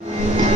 you